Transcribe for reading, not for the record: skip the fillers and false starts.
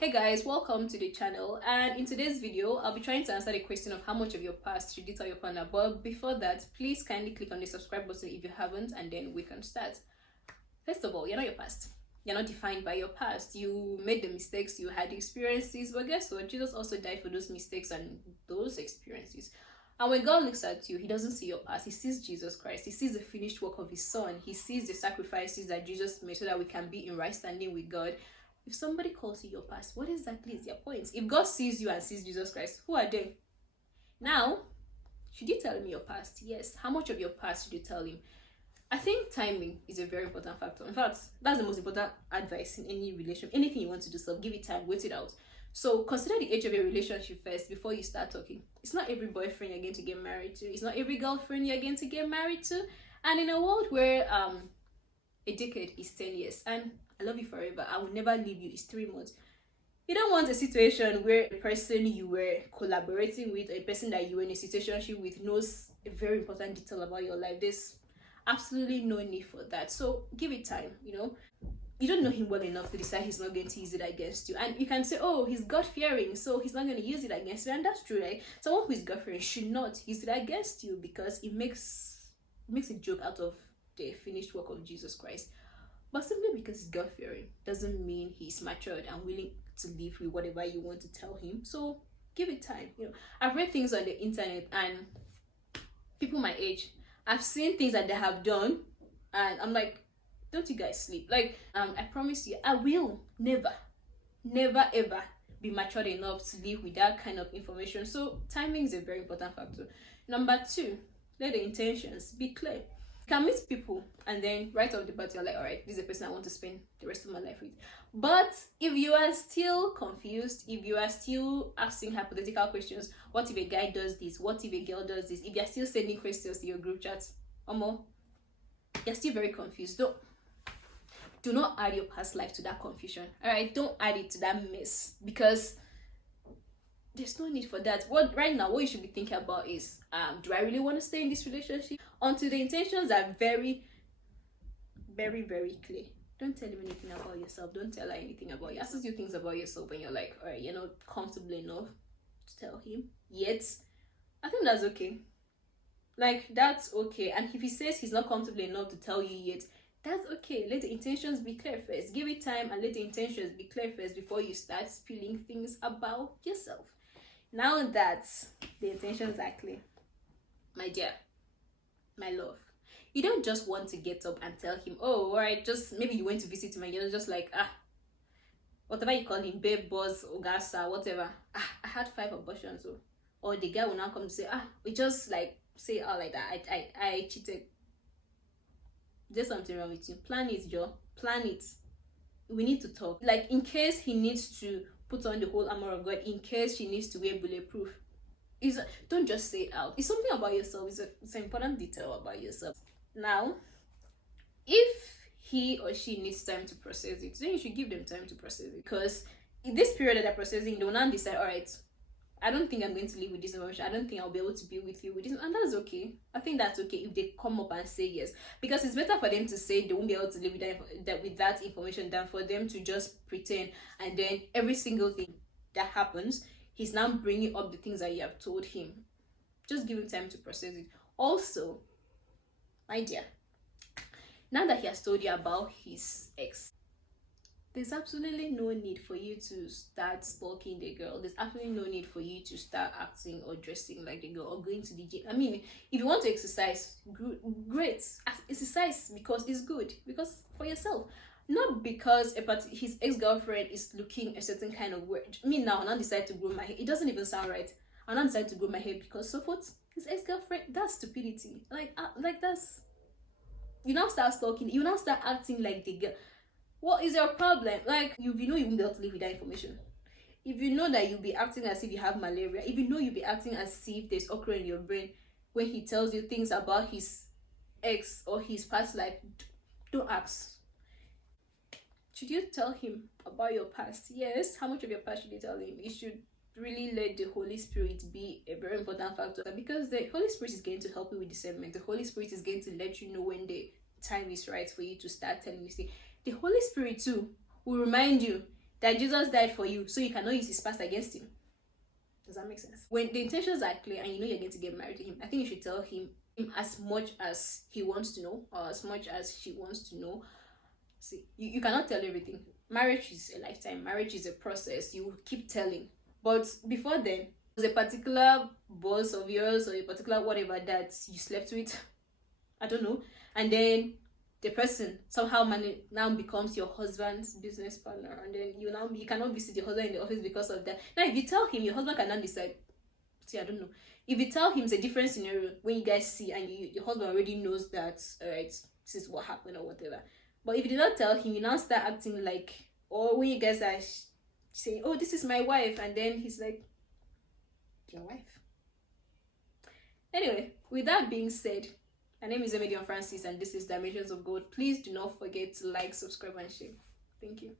Hey guys, welcome to the channel, and in today's video I'll be trying to answer the question of how much of your past should you tell your partner. But before that, please kindly click on the subscribe button if you haven't, and then we can start. First of all, you're not your past. You're not defined by your past. You made the mistakes, you had experiences, but guess what? Jesus also died for those mistakes and those experiences. And when God looks at you, he doesn't see your past. He sees Jesus Christ. He sees the finished work of his son. He sees the sacrifices that Jesus made so that we can be in right standing with God. If somebody calls you your past, what exactly is their point? If God sees you and sees Jesus Christ, who are they? Now, should you tell him your past? Yes. How much of your past should you tell him? I think timing is a very important factor. In fact, that's the most important advice in any relationship. Anything you want to do, so give it time, wait it out. So consider the age of your relationship first before you start talking. It's not every boyfriend you're going to get married to. It's not every girlfriend you're going to get married to. And in a world where a decade is 10 years and I love you forever, I will never leave you, is 3 months. You don't want a situation where a person you were collaborating with or a person that you were in a situation with knows a very important detail about your life. There's absolutely no need for that. So give it time. You don't know him well enough to decide he's not going to use it against you. And you can say, oh, he's God-fearing, so he's not going to use it against you. And that's true, right? Someone who is God-fearing should not use it against you because it makes a joke out of the finished work of Jesus Christ. But simply because he's God-fearing doesn't mean he's matured and willing to live with whatever you want to tell him. So give it time. I've read things on the internet, and people my age, I've seen things that they have done, and I'm like, don't you guys sleep? Like, I promise you, I will never ever be matured enough to live with that kind of information. So timing is a very important factor. Number 2, let the intentions be clear. You can meet people and then right off the bat you're like, all right, this is a person I want to spend the rest of my life with. But if you are still confused, if you are still asking hypothetical questions, what if a guy does this, what if a girl does this, if you're still sending questions to your group chats, you're still very confused, do not add your past life to that confusion. All right, don't add it to that mess, because there's no need for that. What you should be thinking about is, do I really want to stay in this relationship? Until the intentions are very, very, very clear. Don't tell him anything about yourself. Don't tell her anything about you. Ask you things about yourself when you're like, all right, you're not comfortable enough to tell him yet. I think that's okay. Like, that's okay. And if he says he's not comfortable enough to tell you yet, that's okay. Let the intentions be clear first. Give it time and let the intentions be clear first before you start spilling things about yourself. Now that the intentions are clear, my dear, my love, you don't just want to get up and tell him, oh, all right, just maybe you went to visit him and you're just like, whatever you call him, babe, boss, ogasa, whatever. I had 5 abortions. Or the guy will now come to say, we just like say like that. I cheated. There's something wrong with you. Plan it, Joe. Plan it. We need to talk. Like, in case he needs to put on the whole armor of God, in case she needs to wear bulletproof, don't just say it out. It's something about yourself. It's an important detail about yourself. Now, if he or she needs time to process it, then you should give them time to process it. Because in this period that they're processing, they will now decide, all right, I don't think I'm going to live with this emotion. I don't think I'll be able to be with you with this. And that's okay. I think that's okay if they come up and say yes. Because it's better for them to say they won't be able to live with that information than for them to just pretend. And then every single thing that happens, he's now bringing up the things that you have told him. Just give him time to process it. Also, my dear, now that he has told you about his ex, there's absolutely no need for you to start stalking the girl. There's absolutely no need for you to start acting or dressing like the girl or going to the gym. I mean, if you want to exercise, great. Exercise because it's good. Because for yourself. Not because his ex-girlfriend is looking a certain kind of way. Me now, I decide to grow my hair. It doesn't even sound right. I now decide to grow my hair because of what? His ex-girlfriend. That's stupidity. Like that's... You now start stalking. You now start acting like the girl. What is your problem? Like, if you know you won't be able to live with that information, if you know that you'll be acting as if you have malaria, if you know you'll be acting as if there's okra in your brain when he tells you things about his ex or his past life, don't ask. Should you tell him about your past? Yes. How much of your past should you tell him? You should really let the Holy Spirit be a very important factor, because the Holy Spirit is going to help you with discernment. The Holy Spirit is going to let you know when the time is right for you to start telling you. The Holy Spirit too will remind you that Jesus died for you so you cannot use his past against him. Does that make sense? When the intentions are clear and you know you're going to get married to him, I think you should tell him as much as he wants to know or as much as she wants to know. See, you cannot tell everything. Marriage is a lifetime. Marriage is a process. You keep telling. But before then, there's a particular boss of yours or a particular whatever that you slept with. I don't know. And then the person somehow now becomes your husband's business partner, and then you cannot visit your husband in the office because of that. Now if you tell him, your husband cannot decide. See, I don't know. If you tell him it's a different scenario when you guys see and your husband already knows that, all right, this is what happened or whatever. But if you do not tell him, you now start acting like, or when you guys are saying, oh, this is my wife, and then he's like, your wife. Anyway, with that being said, my name is Emedion Francis and this is Dimensions of God. Please do not forget to like, subscribe and share. Thank you.